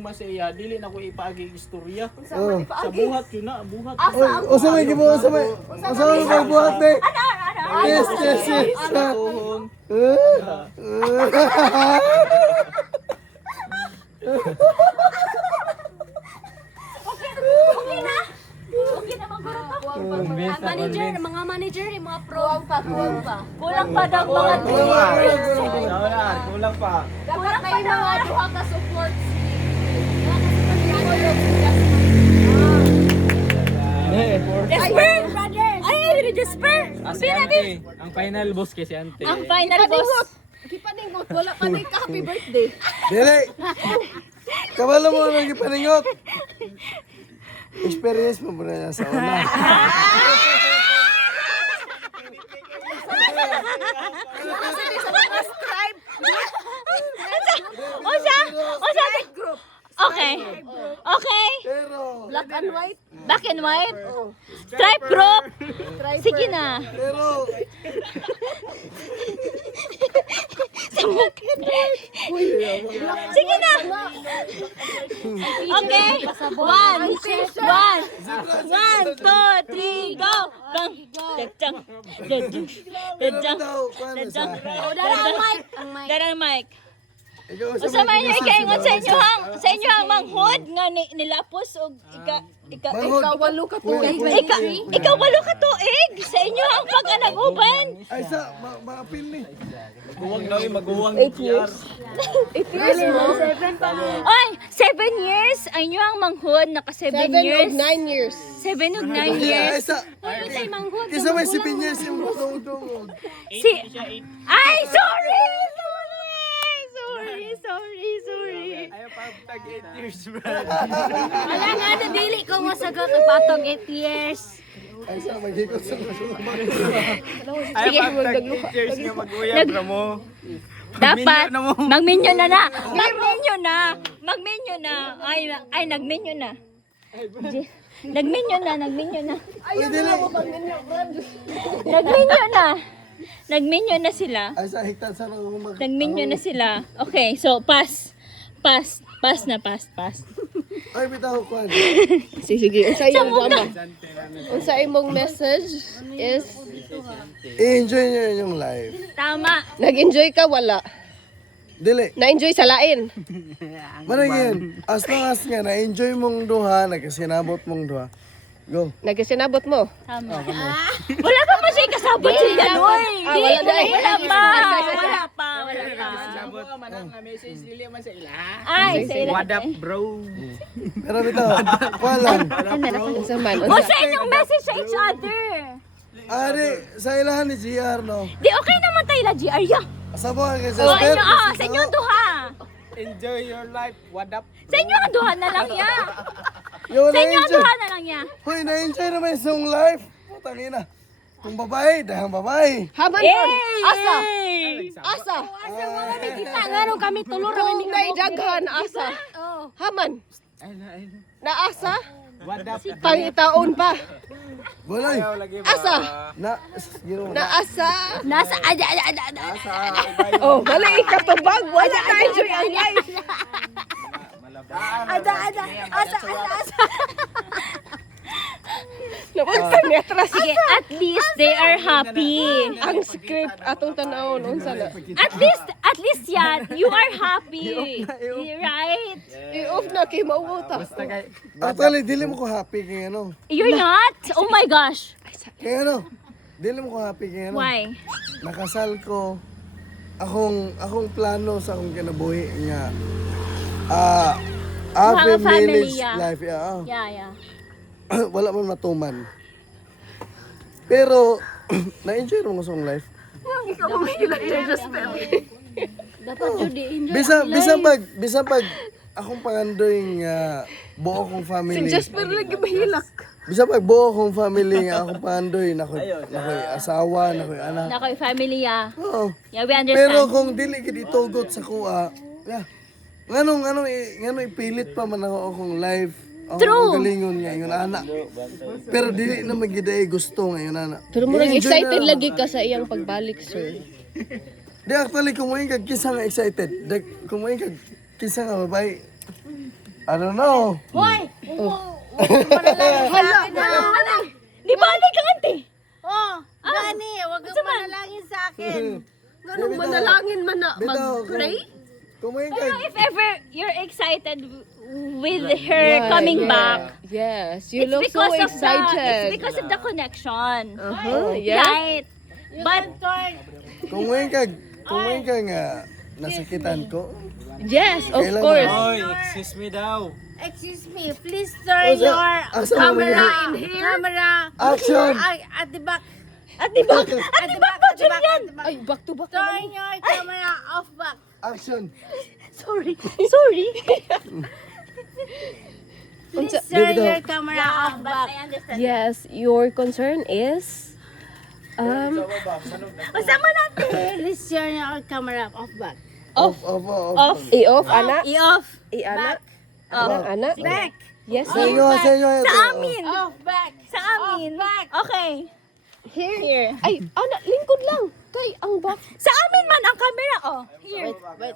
gugma sa iya, dili na ko ipaagi istorya. Oh. Sa buhat yun na, buhat. Usa may gibuhat sa may. Usa may magbuhat be. Yes, yes, yes. Tuhon. Okay na? Okay na mga manager, mga manager, mga pro. Kulang pa. Kulang pa daw mga Kulang pa. Dapat kayo mga duha ka support. Jasper! Ay, Jasper! Si Ante, ang final boss kay si Ante. Ang final boss. Kipaningot, wala pa na happy birthday. Dili. Kabalo mo nang gipaningot. Experience mo muna na sa una. Osa group. Okay. Okay. Pero, Black and white. Black and white. Stripe group. Sige na. pero, Sige na. Okay. One, two, three, go. Bang. Dadang. Dadang. Dadang. daw, paano sa? Dara ang mic. Dara ang mic. Ikaw, Usa man niyo ikaingon sa inyo hang manghod nga nilapos og Manghod. Walo ka tuig. ikaw walo ka tuig sa inyo ang pag-anaguban. Ay, sa, maapil ni. Maguwang na yung maguwang PR. 8 years mo. Ay, 7 years. Ay inyo ang manghod naka 7 7 years. of 9 years. 7 of 9 Ay, years. sa, Ay, say manghod. kisa may sipinyas yung tungtungog. Si Ay, sorry. Sorry. Ayaw pa tag 8 years, bro. Wala nga na dili ko masagot ang patong 8 years. Ay, sa, magigot sa Ayaw pa tag 8 years nga mag-uyab na mo. Dapat Minyo na mo. magmenyo na na. Magmenyo na. Ay nagmenyo na. Nagmenyo na. Nagmenyo na sila. Ay, sa higtan sa nang mag... Nagmenyo na sila. Okay, so pass. Pass na. Ay, bitaw ko. Sige, unsa imong drama? Unsa imong message is I-enjoy nyo yung life. Tama. nag-enjoy ka wala. Dili. Na-enjoy sa lain. Managin, as long as nga na-enjoy mong duha, nagkasinabot mong duha. Go. Nagkasinabot mo. Tama. Wala pa man siya kasabot si Janoy. wala na. Wala pa. Message dili man sa ila. Ay, sa ila. What up, bro? Pero bitaw, walang. Unsa man? O sa inyong message sa each other. Ari, sa ilahan ni GR, no? Di okay naman tayo la GR ya. Sa buhay kay O inyo sa inyo duha. Enjoy your life. What up? Sa inyo ang duha na lang ya. Yung Sa inyo ang na-enjoy. duha na lang ya. Hoy, na-enjoy naman yung life. Putang ina. Kung babae, dahang babae. Haman Yay! kon. Asa? Yay! Asa? Kita nga ron kami tulor Kung naidaghan asa. Haman. Ay na. Naasa? What up? Pangitaon pa. Walay. Asa? Na, gino. Naasa? Nasa Oh, wala ikatubag. Wala na-enjoy ang life. asa. Napagsan niya atras. Sige, at least they are happy. Ang script atong tanawon unsa na. At least yan, you are happy. Right? I-off na kay mauta. Actually, dili mo ko happy kay ano. You're not? Oh my gosh. Kay ano? Dili mo ko happy kay ano. Why? Nakasal ko. Akong plano sa akong kinabuhi nga. Have a family, village yeah. life. Yeah. Yeah. Wala man matuman. Pero, na-enjoy mo sa akong life. Dapat yun di-enjoy. Bisa pag akong pangandoy nga buo kong family. Jasper lagi mahilak. Bisa pag buo kong family nga akong pangandoy, nakoy asawa, nakoy anak. Nakoy family ya. Oo. Yeah, we understand. Pero kung dili gid itugot sa kuha, yeah. Nganong ipilit pa man ako akong life. True. Galingon nga yun anak. Pero dili na magiday gusto ngayon anak. Pero murag I-enjoy excited na. lagi ka sa iyang pagbalik, sir. Di actually kung mo kag kisa nga excited. Kung mo kag kisa nga babae. I don't know. Hoy! Di ba ka, ante? Gani, wag kang manalangin sa akin. Ganong manalangin man na Bitaw, mag-pray? Kumain Pero ka. if ever you're excited with her coming back, Yes, you it's look so because of the excited. it's because of the connection. Yeah. Right? But Kumain ka nga nasakitan ko. Yes, of Kailan course. Oy, excuse me daw. Excuse me, please turn Asa- your asa mo camera nga? in here. Camera. Action! At the back. at di ba? At the back. At the back. At the back. Ay, back to back. Turn your camera off back. Action! Sorry. Please Unsa- turn Bitaw. your camera off But back. I understand. Yes, your concern is Kasama natin. Please turn your camera off back. Off. i-off ana, I-off. i-ana, Back. ana. Back. Yes, Sa inyo, sa inyo. Sa amin. Off back. Sa amin. Back. Okay. Here. Ay, ana, lingkod lang. Kay ang back. Sa amin man ang camera, oh. Here. Wait,